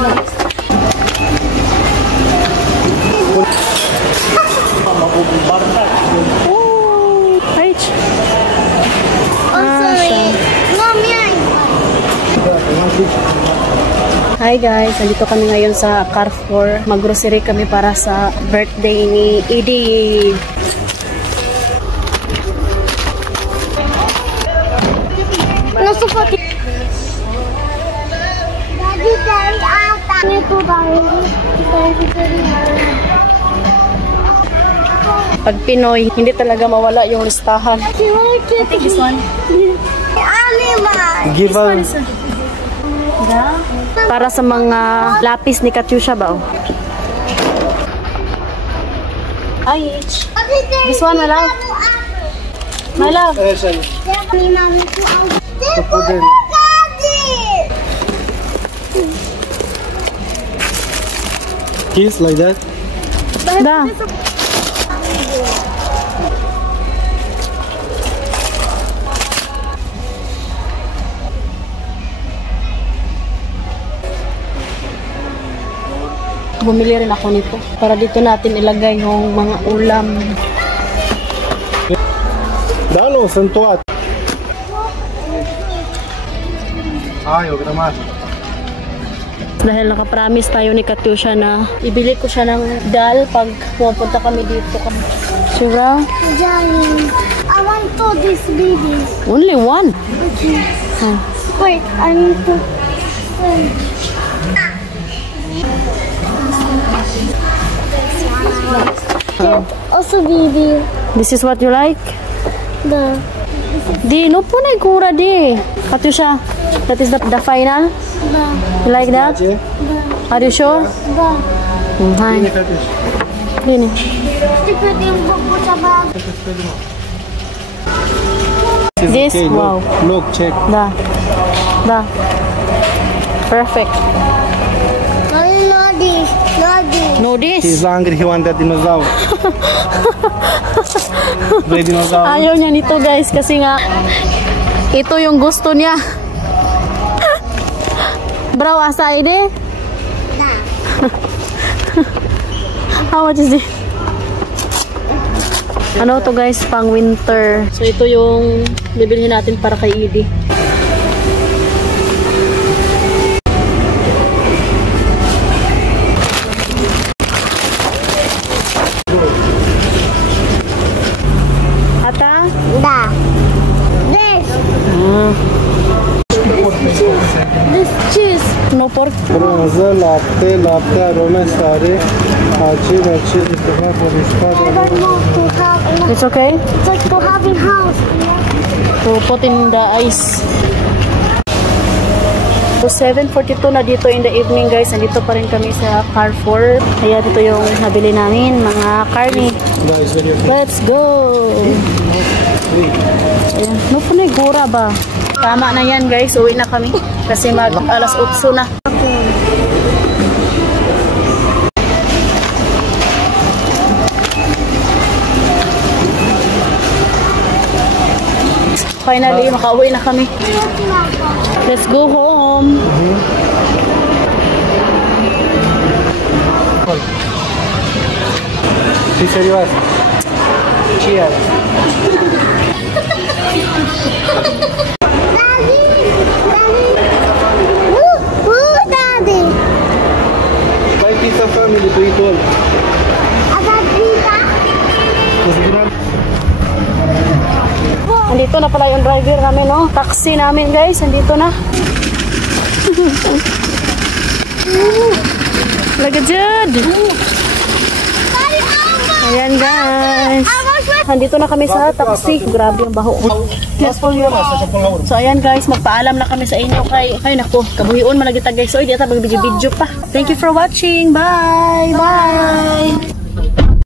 Oh, right. Hi guys, nandito kami ngayon sa Carrefour. Mag-grocery kami para sa birthday ni Edie. Pag Pinoy, hindi talaga mawala yung listahan. I think this one. Give a... Para sa mga lapis ni Katyusha ba? Ay, this one, my love. My love. Kiss like that? Da. Bumili rin ako nito para dito natin ilagay yung mga ulam. Dalo, santuat. Ay, okay naman. Dahil nakapromise tayo ni Katyusha na ibili ko siya ng dal pag pupunta kami dito. Sure? I want to this baby. Only one? Okay. Wait, I need to... Also baby. This is what you like? The... Di, no po na ikura di. Katyusha, that is the final? You like that? Are you sure? Hi. Dini. This, okay, wow. Look, check. Da. Perfect. Not this. Not this. No this? He's hungry, he wants that dinosaur. The dinosaur. Ayaw niya nito guys kasi nga ito yung gusto niya. Bro, asa ide? How much is it? Ano to guys, pang winter. So ito yung bibilhin natin para kay Edie. Ata? Da. This. This cheese. No pork? Bronze, lapte, arome, sare, achi, machi, istifa, poliska. I don't want to have enough. It's okay? It's like to have in house. To put in the ice. So 7:42 na dito in the evening guys. Nandito pa rin kami sa Carrefour. Kaya dito yung nabili namin, mga karne. Let's go! Ayan. No po na gura ba? Tama na yan guys. Uwi na kami. Kasi mag alas 8 na. Finally, makauwi na kami. Let's go home. Sí, serious. Cheers. Daddy. Buy pizza family to eat all. About pizza? Andito na pala yung driver namin, no? Taxi namin, guys. Andito na. Lagajad. Ayan, guys. Andito na kami sa taxi. Grabe yung baho. So, ayan, guys. Magpaalam na kami sa inyo. Kay nako, kabuhion malagita, guys. So, hindi ata mag-video pa. Thank you for watching. Bye! Bye!